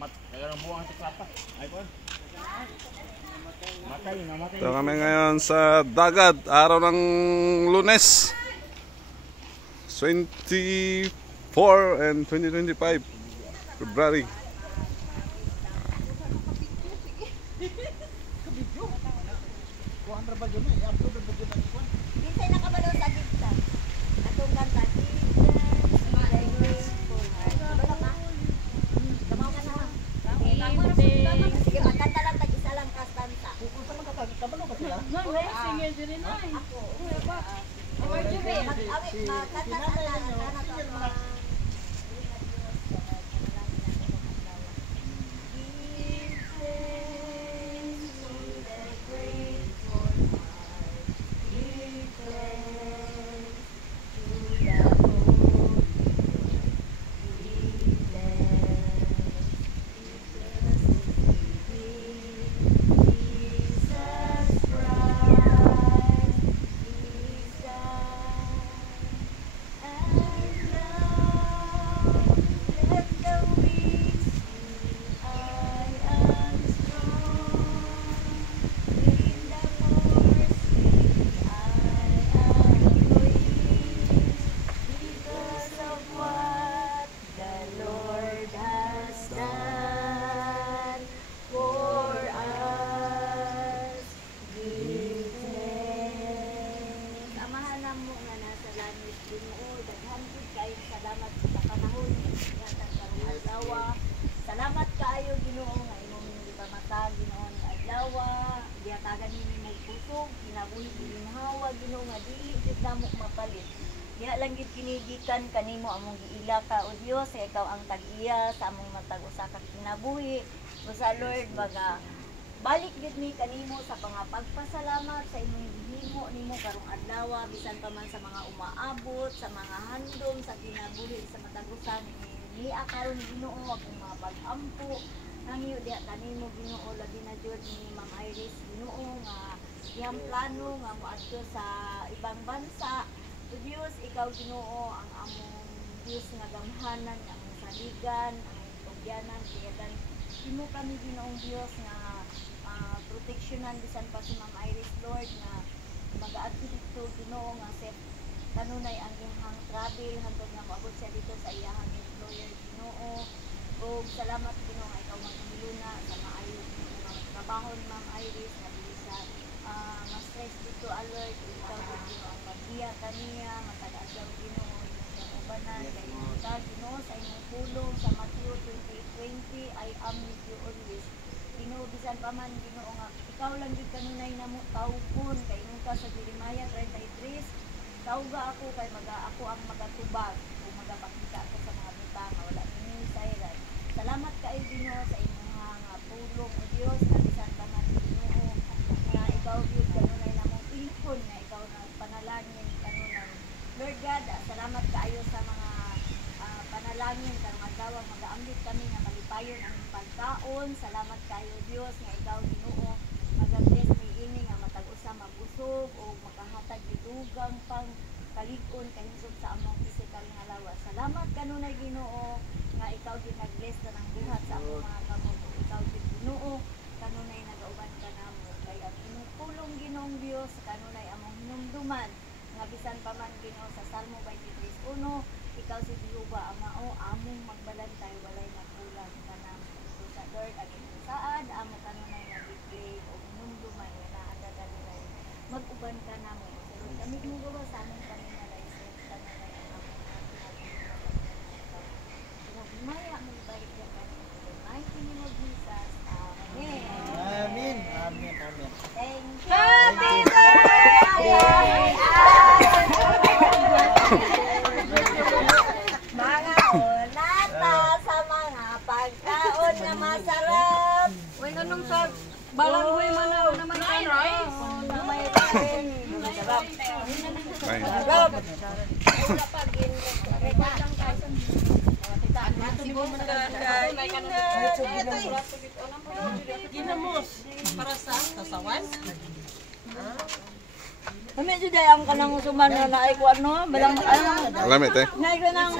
Ito kami ngayon sa dagat, araw ng Lunes 24 and 2025 February. Salamat kaayo Ginoo nga imong gipamatag Ginoo ni adlaw, giatagan nimo mo pusog, kinabuhi gilinhawa Ginoo nga dili jud namo mapalit. Diha lang gid kinigikan kanimo among giila ka o Dios, sa ikaw ang tag-iya sa among matag usa ka kinabuhi. Sa Lord baga balik gid mi kanimo sa pagpasalamat sa imong gihimo nimo karong adlaw, bisan pa man sa mga umaabot, sa mga handom sa kinabuhi sa matag usa ni akaron Ginoo akong mga pag-ampo nangyo diha kanimo Ginoo labi na jud ni Ma'am Iris Ginoo nga iyang plano nga moadto sa ibang bansa. O Dios, ikaw Ginoo ang among Dios nga gamhanan, among saligan, among tugyanan, tiyagan imo kami Ginoong Dios nga proteksyonan bisan pa si Ma'am Iris Lord nga mag-aadto dito Ginoo nga safe kanunay ang iyang travel hangtod nga moabot siya dito sa iyang employer Ginoo. O salamat Ginoo nga ikaw magpiluna sa maayo nga trabaho ni Ma'am Iris nga dili sa ma-stress dito alert ikaw Ginoo ang pagbiya kaniya matag-adlaw Ginoo sa ubanan kay ikaw Ginoo sa imong pulong sa Matthew 20:20 I am with you always. Ginoo bisan pa man Ginoo nga ikaw lang gid kanunay namo tawgon kay nung ka sa Jeremiah 33 tawga ako kay ako ang magatubag o magapakita ako sa mga butang nga wala ni sayran. Salamat kaayo Ginoo sa imong nga pulong o Dios nga bisan pa man Ginoo nga ikaw gyud kanunay namong ilhon nga ikaw na panalangin kanunay. Lord God, salamat kaayo sa mga panalangin karong adlaw mag-aambit kami nga malipayon ang pagkaon. Salamat kaayo Dios nga ikaw Ginoo mag-bless ni ini nga matag usa mabusog o makahatag dugang pang kalig-on kahisog sa among physical nga lawas. Salamat kanunay Ginoo nga ikaw gid nag-bless na ng buhat sa among mga kamot. Ikaw gid Ginoo kanunay nagauban ka namo kay ang imong pulong Ginoong Dios kanunay among hinumduman nga bisan pa man Ginoo sa Salmo 23:1 ikaw si Jehova ang mao among magbantay walay nagkulang kanamo. So sa Lord ang imong saad amo kanunay nga display o hinumduman nga naa kanunay mag-uban ka namo. Kami mo gawa sa aming kami na license kanunay ang among maya mo ibalik yan kanunay. Mighty name of Jesus. Amen. Amen. Amen. Amen. Thank you. Happy birthday! Mga ulata sa mga pagkaon na masarap. Uy, ganun sa balanghoy manaw naman kayo. Na may kain. Sarap. Sarap. Ginamos para sa sasawan. Kami dyan ang kanang suman na naikuan no? Balang ano? Lamit eh. Naikuan ng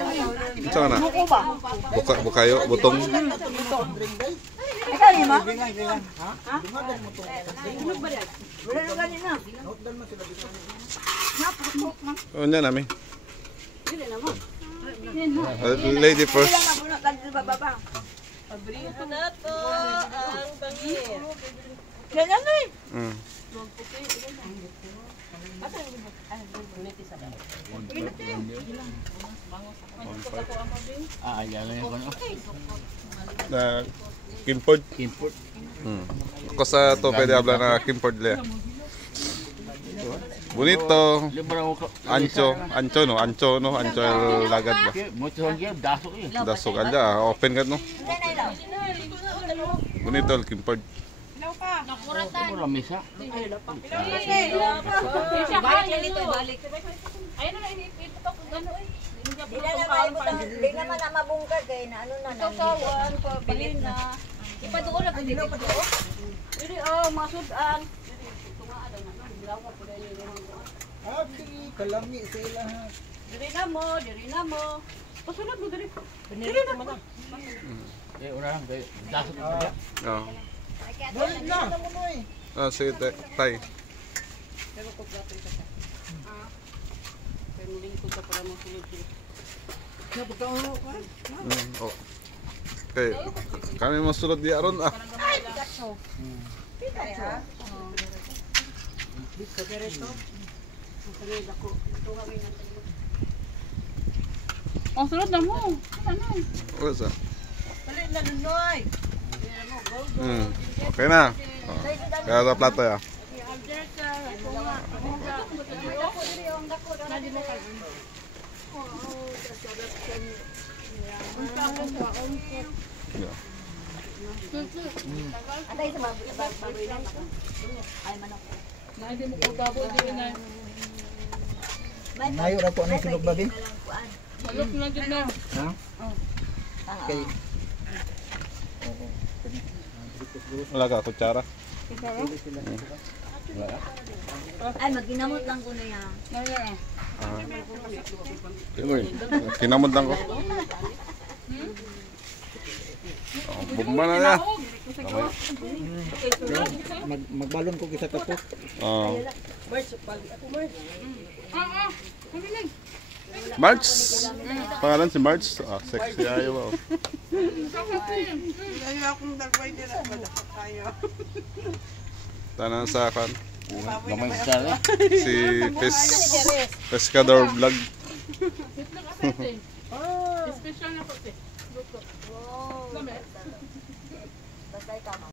Saan na? buko ba? Bukayo, butong. Ikaw ni ma? Wala na ganyan na. O niya namin. Lady first. Ilang ako na kanil bababa. Paborito na to ang bangin. Ganyan na eh. Mm. Na Kimpord. Import. Ako sa to pwede habla na Kimpord le. Bonito. Ancho no, ancho el lagad ba. Mucho ang game, dasok eh. Dasog alya, open gad no. Hindi na ilaw. Bonito el Kimpord. Mura misa. Di naman na mabungkag kay na ano na Kawan, pabilin na. Ipaduon na dito. Dili masudan. Kalami sila ha. Diri na mo. Pasulod mo diri. Dili na man. Eh, una lang, dasok ka ba? Oh. Dili na. Ah, sige tay. Oh. Okay. Kami masulod di aron ah. Oh, sulod na mo. Ano? Wala sa. Dali na nunoy. Okay na. Oh. Kaya sa plato ya. Yeah. Atay sa baboy lang. Ay manok. Hindi mo ko babo diri na. Mayo ra po ang sulog babi. Malok na jud na. Ha? Okay. Wala ka kutsara. Ay magginamot lang ko na yan. Kinamod lang ko. Oh, bomba na na. Magbalon ko kita kapo. Oh. March. Pangalan si March. Ah, sexy ayo ba. Tanan sa kan. Gamay sa sala. Si Pescador Vlog. Special na ko te. Wow. Basta ikaw.